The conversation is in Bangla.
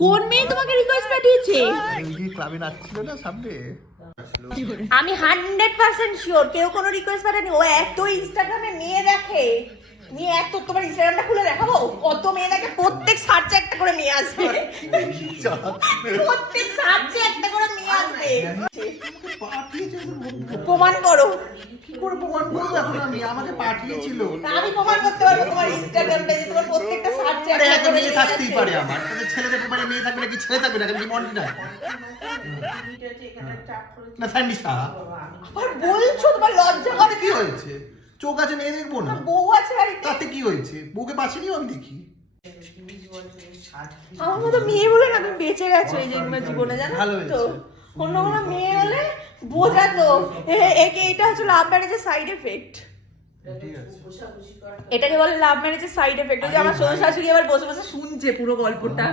কোন মেয়ে তোমাকে রিকোয়েস্ট পাঠিয়েছে? ক্লাবে নাচছিল না সামনে। আমি 100% শিওর কেউ কোনো রিকোয়েস্ট পাঠায়নি। ও এত ইনস্টাগ্রামে মেয়ে দেখে, মেয়ে এত, তোমার ইনস্টাগ্রামটা খুলে দেখাবো কত মেয়ে দেখে, প্রত্যেক সার্চে একটা করে মেয়ে আসবে, প্রত্যেক সার্চে একটা করে মেয়ে আসবে। প্রমাণ করো। কি করে প্রমাণ করবো এখন আমি? আমাকে পাঠিয়েছিল। আমি প্রমাণ করতে পারবো তোমার ইনস্টাগ্রামটা যে তোমার প্রত্যেকটা সার্চে আরে একটা একটা করে মেয়ে মেয়ে থাকতেই আসবে। পারে আমার। তাহলে ছেলেদের ব্যাপারে মেয়ে থাকবে নাকি ছেলে থাকবে না? আমি মন্টি না না ফ্যান্ডিসা। আবার বলছো তোমার লজ্জা করে কি হয়েছে? চোখ আছে মেয়ে দেখবো না? বউ আছে বাড়িতে। তাতে কি হয়েছে? বউকে পাশে নিয়েও আমি দেখি। আমার মতো মেয়ে বলে না তুমি বেঁচে গেছো এই জীবনে, জানো ভালো তো? হয়েছে। অন্য কোনো মেয়ে হলে বোঝাতো একে, এটা হচ্ছে লাভ ম্যারেজের সাইড এফেক্ট। ঠিক আছে। এটাকে বলে লাভ ম্যারেজের সাইড এফেক্ট। ওই যে আমার শ্বশুর শাশুড়ি আবার বসে বসে শুনছে পুরো গল্পটা।